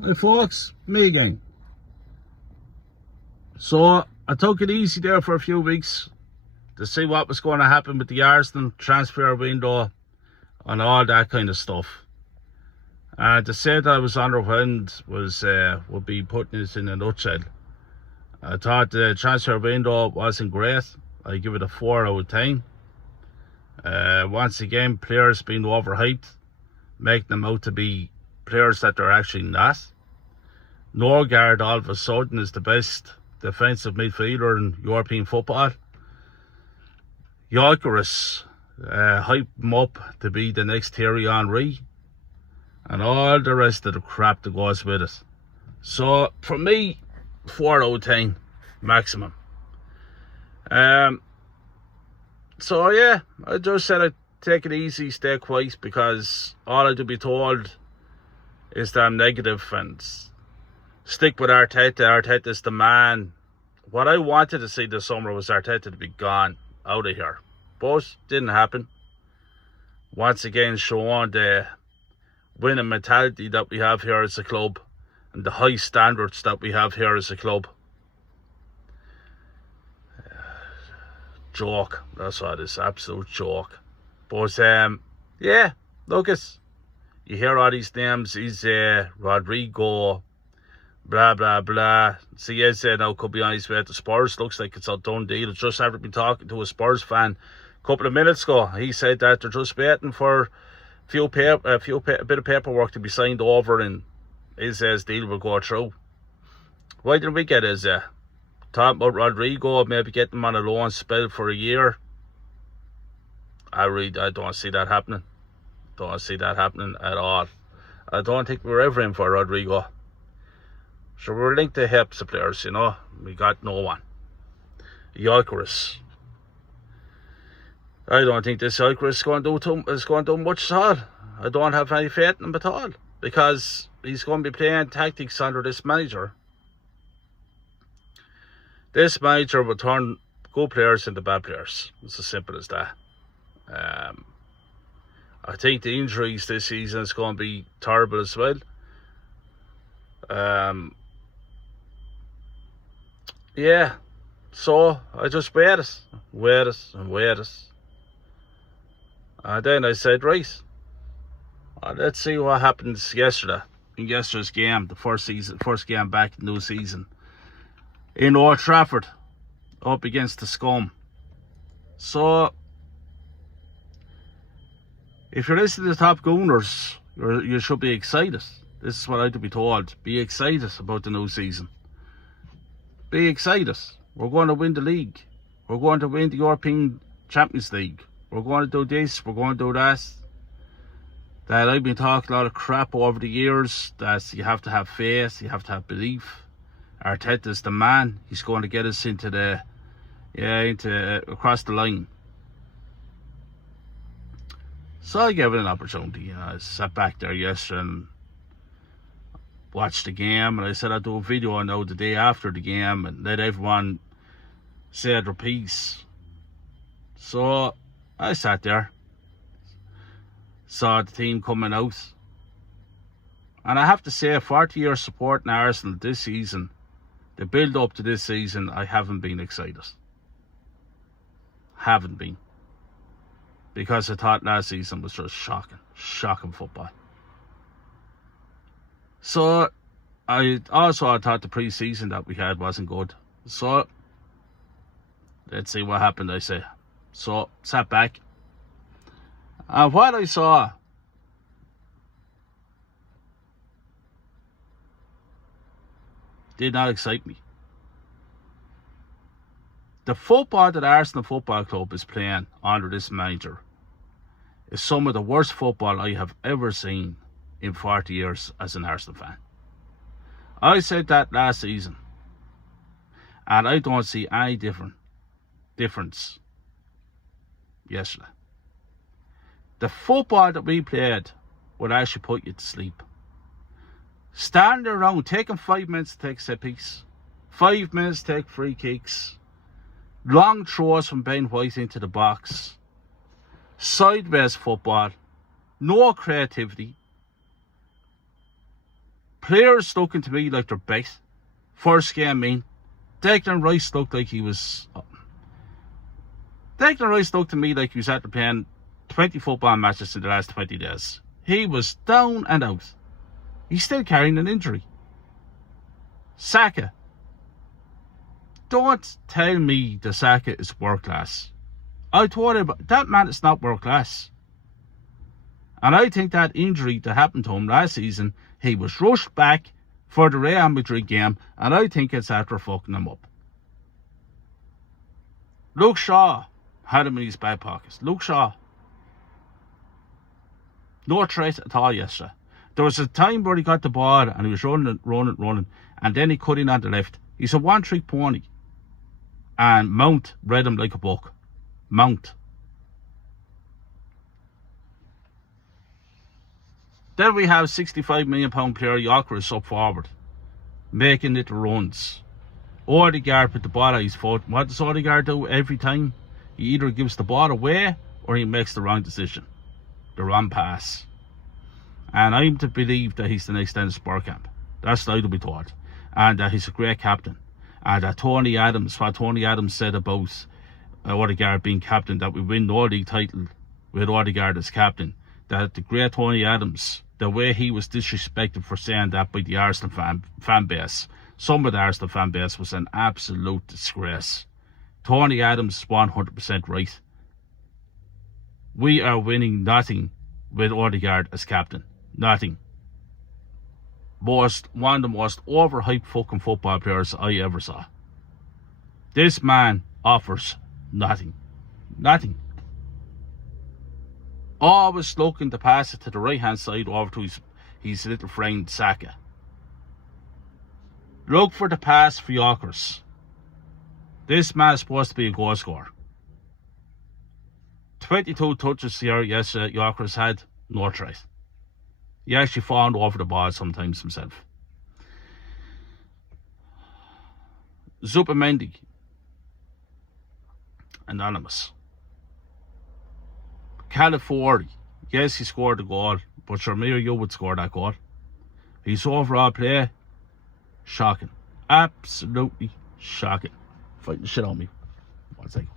Hey folks, me again. So I took it easy there for a few weeks to see what was going to happen with the Arsenal transfer window and all that kind of stuff. To say that I was underwhelmed would be putting it in a nutshell. I thought the transfer window wasn't great. I give it a 4 out of 10. Once again, players being overhyped, making them out to be players that they're actually not. Nooo all of a sudden is the best defensive midfielder in European football. Gyökeres hyped him up to be the next Thierry Henry, and all the rest of the crap that goes with it. So for me, 4 out of 10 maximum. So yeah, I just said I'd take it easy, stay quiet, because all I do be told is that I'm negative and stick with Arteta. Arteta's the man. What I wanted to see this summer was Arteta to be gone, out of here. But didn't happen. Once again, showing the winning mentality that we have here as a club and the high standards that we have here as a club. Joke. That's what it is. Absolute joke. But yeah, look, you hear all these names. He's Rodrigo, blah blah blah. See, yes, now could be on his way to Spurs. Looks like it's a done deal. Just after been talking to a Spurs fan a couple of minutes ago, he said that they're just waiting for a bit of paperwork to be signed over, and his deal will go through. Why didn't we get his talking about Rodrigo, maybe get him on a loan spell for a year? I don't see that happening. Don't see that happening at all. I don't think we're ever in for Rodrigo. So we're linked to heaps of players, you know. We got no one. Gyökeres. I don't think this Gyökeres is going to do much at all. I don't have any faith in him at all, because he's going to be playing tactics under this manager. This manager will turn good players into bad players. It's as simple as that. I think the injuries this season is going to be terrible as well. Yeah, so I just waited. And then I said, right, let's see what happens yesterday. In yesterday's game, the first game back in the new season. In Old Trafford, up against the scum. So, if you're listening to the Top Gooners, you should be excited. This is what I have to be told. Be excited about the new season. Be excited. We're going to win the league. We're going to win the European Champions League. We're going to do this. We're going to do that. That I've been talking a lot of crap over the years. That you have to have faith. You have to have belief. Arteta's the man. He's going to get us into across the line. So I gave it an opportunity. You know, I sat back there yesterday and watched the game, and I said I'd do a video now the day after the game and let everyone say their piece. So I sat there, saw the team coming out, and I have to say, 40 years supporting Arsenal this season, the build up to this season, I haven't been excited. Haven't been. Because I thought last season was just shocking football. So I thought the pre-season that we had wasn't good. So let's see what happened, I say. So sat back, and what I saw did not excite me. The football that Arsenal Football Club is playing under this manager is some of the worst football I have ever seen in 40 years as an Arsenal fan. I said that last season, and I don't see any difference yesterday. The football that we played would actually put you to sleep. Standing around, taking 5 minutes to take a set piece, 5 minutes to take free kicks, long throws from Ben White into the box, sideways football, no creativity, Players looking to me like they're bait. First game, Declan Rice looked like he was... Declan Rice looked to me like he was after playing 20 football matches in the last 20 days. He was down and out. He's still carrying an injury. Saka. Don't tell me the Saka is world class. I told him that man is not world class. And I think that injury that happened to him last season, he was rushed back for the Real Madrid game, and I think it's after fucking him up. Luke Shaw had him in his back pockets. Luke Shaw. No threat at all yesterday. There was a time where he got the ball and he was running, and then he cut in on the left. He's a one-trick pony. And Mount read him like a book. Mount. Then we have £65 million player Gyökeres up forward, making little runs. Odegaard put the ball at his foot. What does Odegaard do every time? He either gives the ball away or he makes the wrong decision. The wrong pass. And I'm to believe that he's the next Dennis Bergkamp. That's what I'd be taught. And that he's a great captain. And that Tony Adams said about Odegaard being captain, that we win the league title with Odegaard as captain. That the great Tony Adams, the way he was disrespected for saying that by the Arsenal fan base, some of the Arsenal fan base, was an absolute disgrace. Tony Adams is 100% right. We are winning nothing with Odegaard as captain. Nothing. One of the most overhyped fucking football players I ever saw. This man offers nothing. Nothing. Always looking to pass it to the right hand side over to his little friend Saka. Look for the pass for Gyökeres. This man is supposed to be a goal scorer. 22 touches here yesterday Gyökeres had, no threat. He actually fawned over the ball sometimes himself. Zubimendi. Anonymous. Calafiori. Yes, he scored the goal, but sure, me or you would score that goal. His overall play, shocking. Absolutely shocking. Fighting shit on me. One second.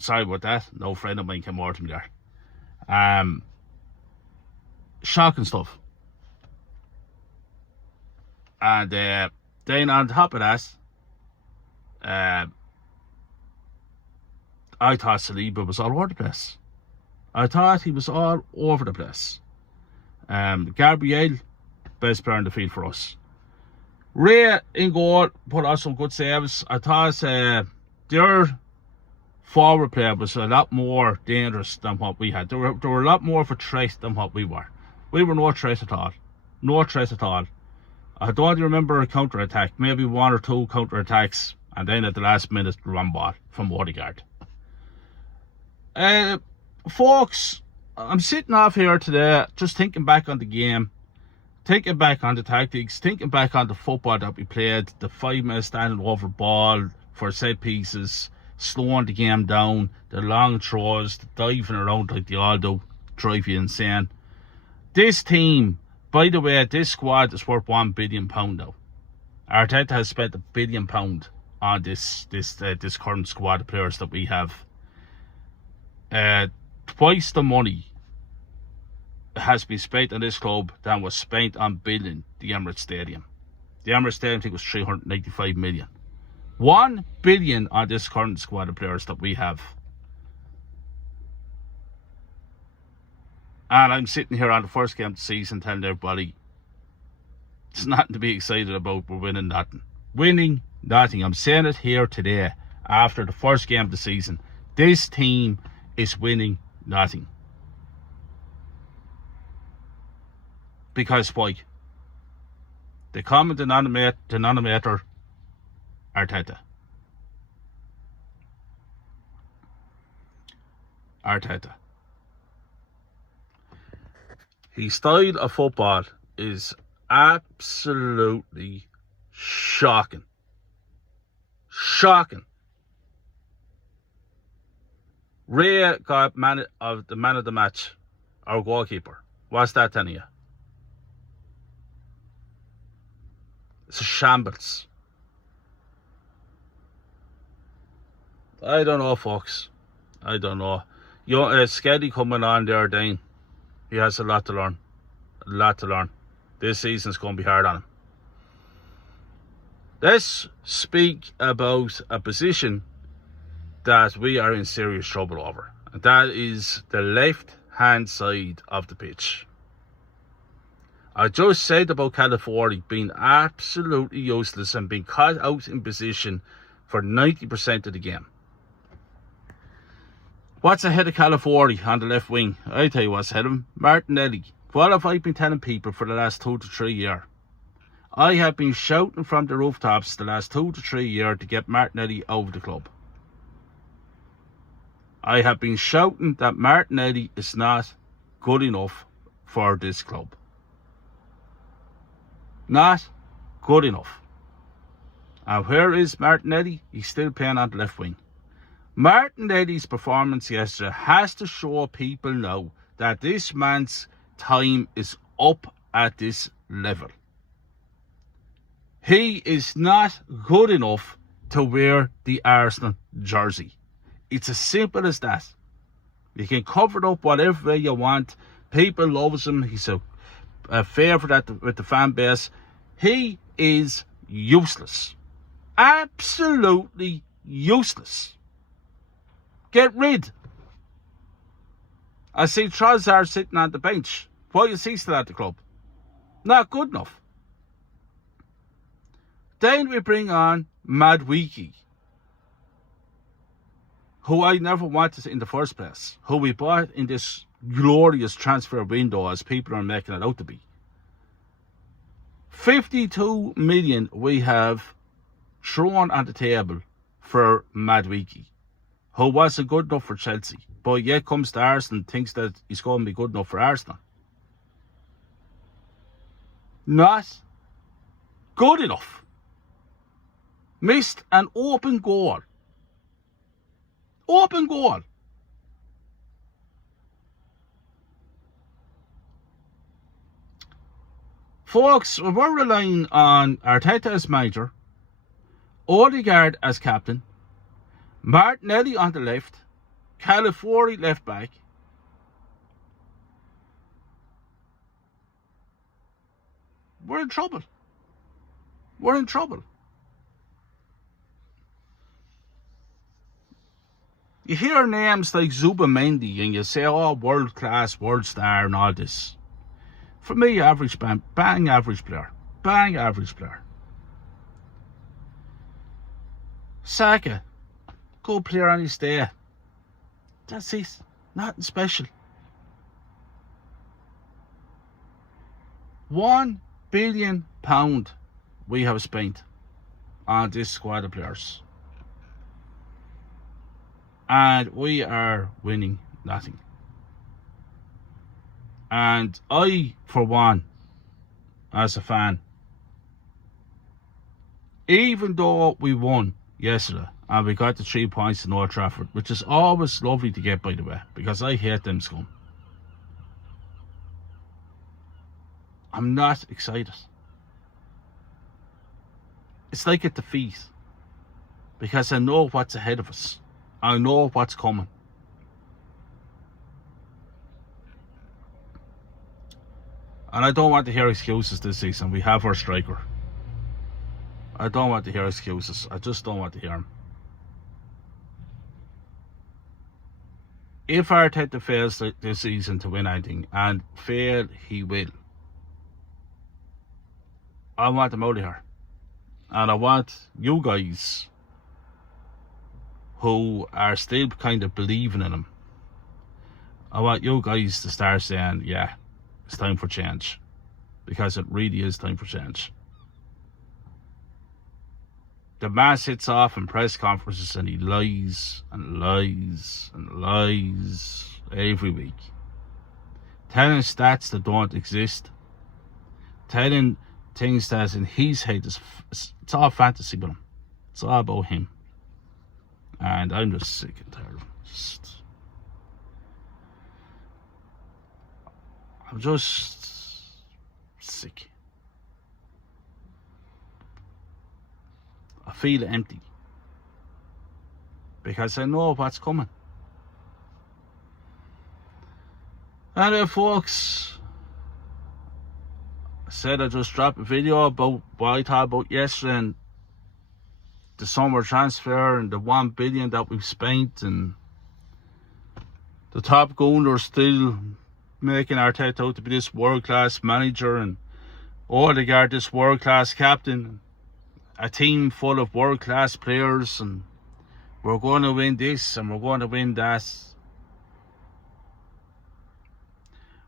Sorry about that. No friend of mine came over to me there. Shocking stuff. And then on top of that, I thought Saliba was all over the place. I thought he was all over the place. Gabriel, best player in the field for us. Ray in goal put out some good saves. I thought their forward play was a lot more dangerous than what we had. They were a lot more of a threat than what we were. We were no threat at all. No threat at all. I don't remember a counter-attack. Maybe one or two counter-attacks. And then at the last minute, the run ball from Odegaard. Folks, I'm sitting off here today just thinking back on the game. Thinking back on the tactics. Thinking back on the football that we played. The 5 men standing over ball for set pieces. Slowing the game down. The long throws. The diving around like they all do. Drive you insane. This team, by the way, this squad is worth £1 billion now. Arteta has spent £1 billion on this current squad of players that we have. Twice the money has been spent on this club than was spent on building the Emirates Stadium. The Emirates Stadium, I think, was 395 million. 1 billion on this current squad of players that we have. And I'm sitting here on the first game of the season telling everybody it's nothing to be excited about. We're winning nothing. Winning nothing. I'm saying it here today after the first game of the season. This team is winning nothing. Because why? The common denominator, Arteta. His style of football is absolutely shocking. Shocking. Ray got man of the match, our goalkeeper. What's that telling you? It's a shambles. I don't know, folks. I don't know. You know, Sketty coming on there, Dane. He has a lot to learn. A lot to learn. This season's going to be hard on him. Let's speak about a position that we are in serious trouble over. And that is the left-hand side of the pitch. I just said about California being absolutely useless and being caught out in position for 90% of the game. What's ahead of California on the left wing? I tell you what's ahead of him. Martinelli. What have I been telling people for the last 2 to 3 years? I have been shouting from the rooftops the last 2 to 3 years to get Martinelli out of the club. I have been shouting that Martinelli is not good enough for this club. Not good enough. And where is Martinelli? He's still playing on the left wing. Martinelli's performance yesterday has to show people now that this man's time is up at this level. He is not good enough to wear the Arsenal jersey. It's as simple as that. You can cover it up whatever way you want. People love him. He's a favourite with the fan base. He is useless. Absolutely useless. Get rid. I see Trossard sitting on the bench. Why is he still at the club? Not good enough. Then we bring on Madueke, who I never wanted in the first place, who we bought in this glorious transfer window as people are making it out to be. 52 million we have thrown on the table for Madueke, who wasn't good enough for Chelsea, but yet comes to Arsenal and thinks that he's going to be good enough for Arsenal. Not good enough. Missed an open goal. Open goal. Folks, we're relying on Arteta as manager, Odegaard as captain, Martinelli on the left, Californi left back. We're in trouble. We're in trouble. You hear names like Zubamendi and you say, oh, world class, world star and all this. For me, average bang average player. Bang average player. Saka, good player on his day. That's it. Nothing special. £1 billion we have spent on this squad of players. And we are winning nothing. And I, for one, as a fan, even though we won yesterday and we got the 3 points in Old Trafford, which is always lovely to get, by the way, because I hate them scum, I'm not excited. It's like a defeat, because I know what's ahead of us. I know what's coming. And I don't want to hear excuses this season. We have our striker. I don't want to hear excuses. I just don't want to hear them. If Arteta fails this season to win anything, and fail he will, I want him out of here. And I want you guys who are still kind of believing in him, I want you guys to start saying, yeah, it's time for change. Because it really is time for change. The man sits off in press conferences and he lies and lies and lies every week. Telling stats that don't exist. Telling things that in his head it's all fantasy with him. It's all about him. And I'm just sick and tired of him. I'm just sick. feel empty. Because I know what's coming. Anyway, folks, I said I just dropped a video about what I thought about yesterday and the summer transfer and the 1 billion that we've spent, and the top gunner still making Arteta out to be this world-class manager, and Odegaard this world-class captain, a team full of world-class players, and we're going to win this and we're going to win that.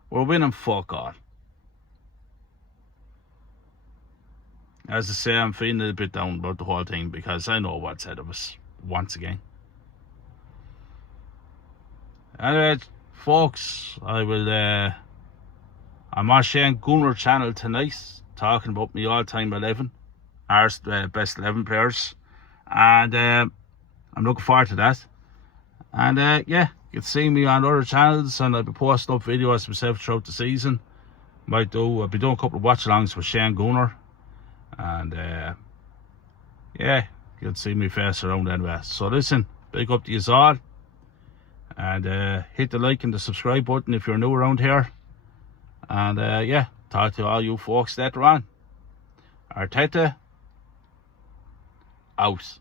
We're winning fuck all. As I say, I'm feeling a little bit down about the whole thing because I know what's ahead of us once again. Anyway, folks, I'm on Shane Gunner channel tonight talking about my all-time 11, our best 11 players, and I'm looking forward to that. And yeah, you can see me on other channels, and I'll be posting up videos myself throughout the season. I'll be doing a couple of watch-alongs with Shane Gunner, and yeah, you can see me face around anyway. So listen, big up to you all, and hit the like and the subscribe button if you're new around here. And yeah, talk to all you folks later on. Arteta out.